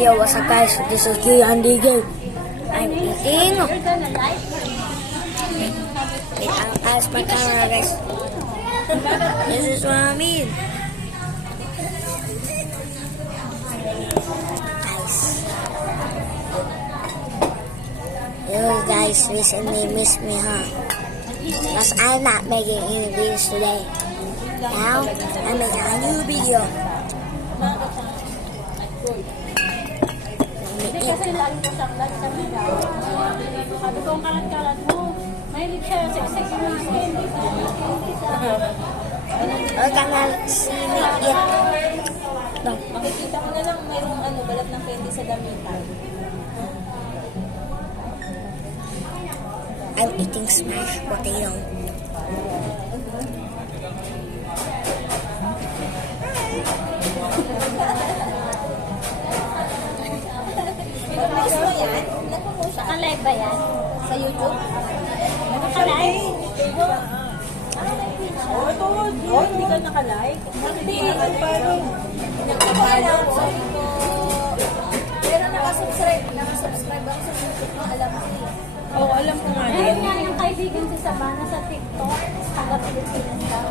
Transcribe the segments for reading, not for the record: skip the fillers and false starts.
Yo, what's up guys? This is Andy Game. I'm eating. Wait, I'll pass my camera guys. This is what I mean. You guys recently missed me, huh? Because I'm not making any videos today. Now, I'm making a new video. Kasi lalo ko siyang lag sa mga. Sabi ko, ang kalat-kalat mo. Mahilig siya sa sex yung mga candy. Or can I see me eat? No. Makikita ko na lang mayroong balat ng candy sa damitan. I'm eating smashed potato. Gusto mo yan? Naka-live ba yan? Sa YouTube? Naka-live? Oh, hindi ka naka-live? Hindi, parang nagpapalaw. Pero nakasubscribe ako sa YouTube mo, alam mo. Oo, alam ko nga. Ayun nga yung kaibigan si Sabana sa TikTok. Taga Pilipinas daw.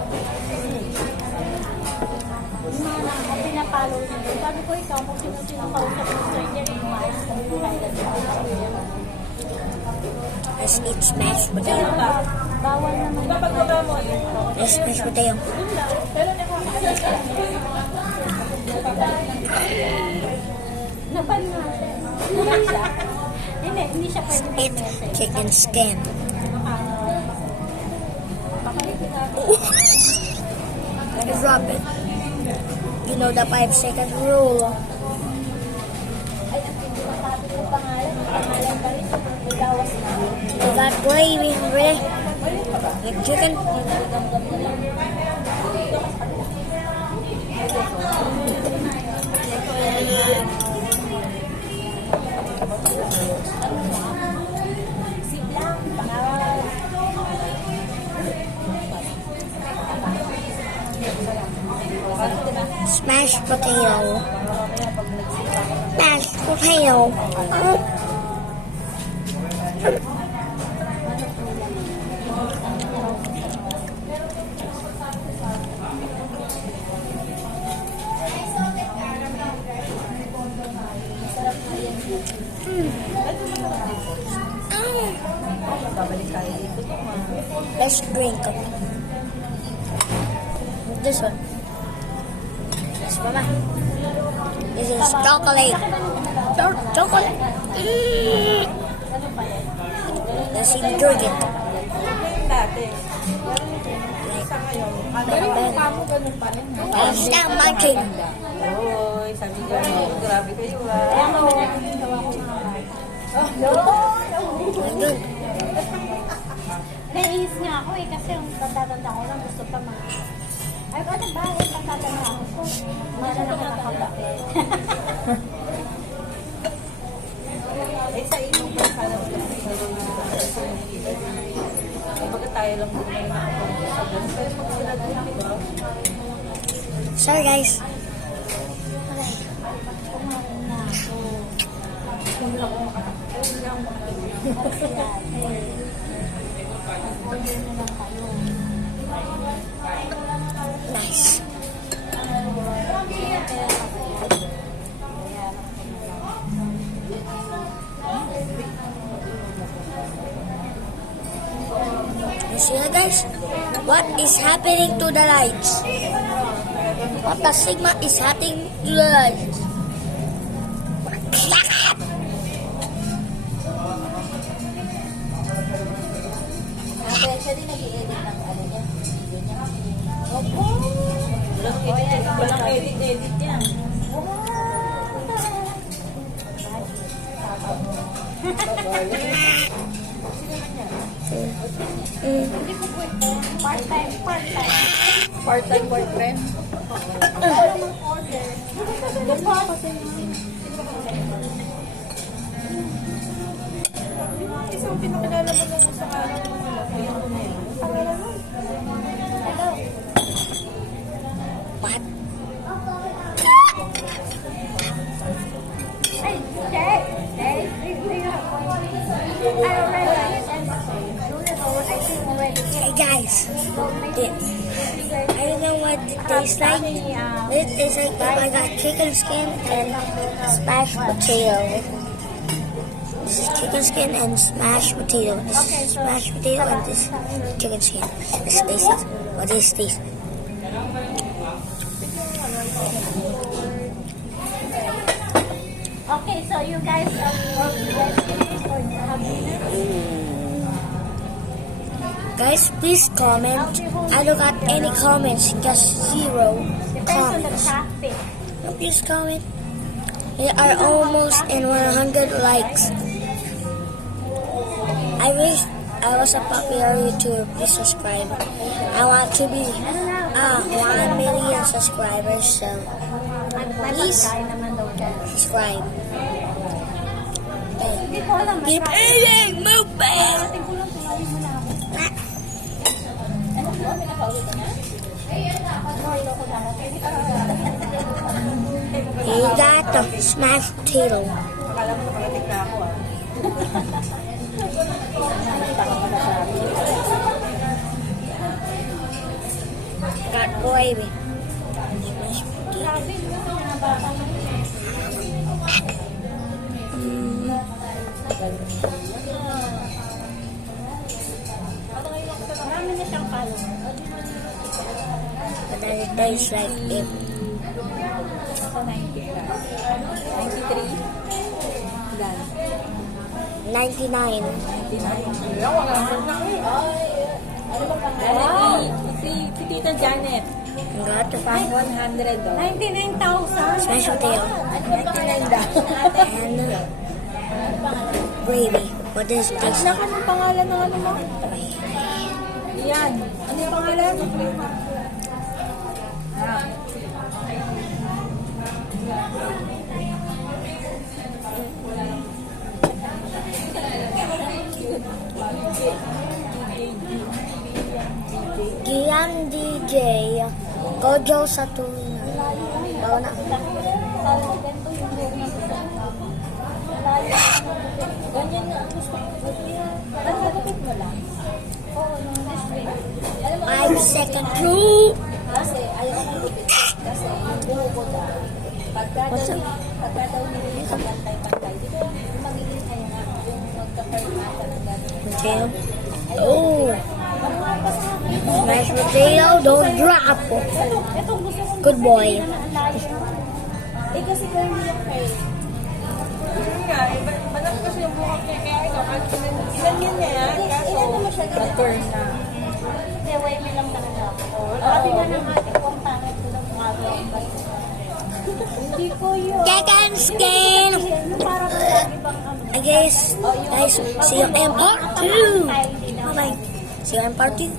Yung mga pinapollow niya doon. Sabi ko ikaw, kung sino-sino kausap ng stranger, yung mga ayos kong kailan mo. Let's eat smashed potato. Bawal naman. Diba pagkaba mo? Let's smashed potato. Pero napan nga siya. Hindi siya pwede Eat chicken skin. Drop it. You know the 5-second rule. Ay, ang pinakasabi ko pangalan pa rin. Magawas na. We got gravy already. Like chicken. Smashed potato. Mashed potato. Let's drink it. This one. This mama. This is chocolate. Chocolate. Let's drink it. Let's stop munching. Oy, sabi ko, grabe kayo Good. Naiis nga ako kasi yung tatanda ko lang gusto pa mga... Ay, ano ba? Yung tatanda ako. Mara na nakakape. Eh, sa inyong bansa lang baga tayo lang din na nakapag-usap. Pero pag sila doon, di ba? Sorry guys. Nice. You see that guys? What is happening to the lights? What the Sigma is happening to the lights? Siya din nag-i-edit ng ano niya. Opo. Walang edit yan. Hindi ko pwede. Part-time. Part-time boyfriend. Wala mang order. Ganda ako sa inyo. Isang pinakilala mo nung sa araw mo na kuya ko na yun. Hello. What? guys, I don't know what it tastes like. It tastes like if I got chicken skin and smashed potato. This is chicken skin and smashed potato. This is smashed potato and this is chicken skin. This tastes. What is this? Okay, so you guys finished or have dinner? Guys, please comment. I don't got any comments, just 0 Depends on the comments. traffic. Please comment. We are almost in 100 likes. I wish I was a popular YouTuber. Please subscribe. I want to be 1 million subscribers, so please Pagkain naman daw dyan. subscribe. Hindi ko alam. Keep eating, move back. Ating ko lang tulawin mo na ako. Ano po? Pinapaulit ko na? No, ito ko lang. You got the smashed potato. Akala mo nakarating na ako ah. Got gravy. Smashed potato. Grabe, mga bata na. Marami na siyang kalong. But then it tastes like it. Ako 90 ka. 93. Ilan? 99. 99. Wala, wala na ano ba pangalan? Si Tita Janet. Got the Pang 100 daw. 99,000. smashed potato. Ano ba pangalan daw? And gravy. What does it taste Naku, like? anong pangalan ng ano mo? Yan. Ano yung pangalan? Ah. Gian DJ. Gojo Satunya. Bawa na. Ganyan na ang gusto ko. Ano nagapit mo lang? Oo, nung this week. Alam mo, 5 seconds through. kasi ayaw ko gupit. Kasi yung buho ko daw. Pagka daw nilili sa pantay-pantay, di ba magiging ano nga, yung magka-permata ng gano'n. Potato. Oh. Ano nga pa sa akin? Smashed potato. Don't drop. Itong gusto ko. Good boy. Eh kasi ko hindi yung kay. Yun nga, banap kasi yung buhok niya. Kaya ito, ilan yan niya? Kaso, na-turn na. Hindi, way me lang talaga ako. Sabi nga ng ate ko, ang pangit ko lang umaga. Hindi ko yun. Chicken skin. Para sa ibang ano. I guess, guys, see you in part 2. Bye-bye. See you in part 2.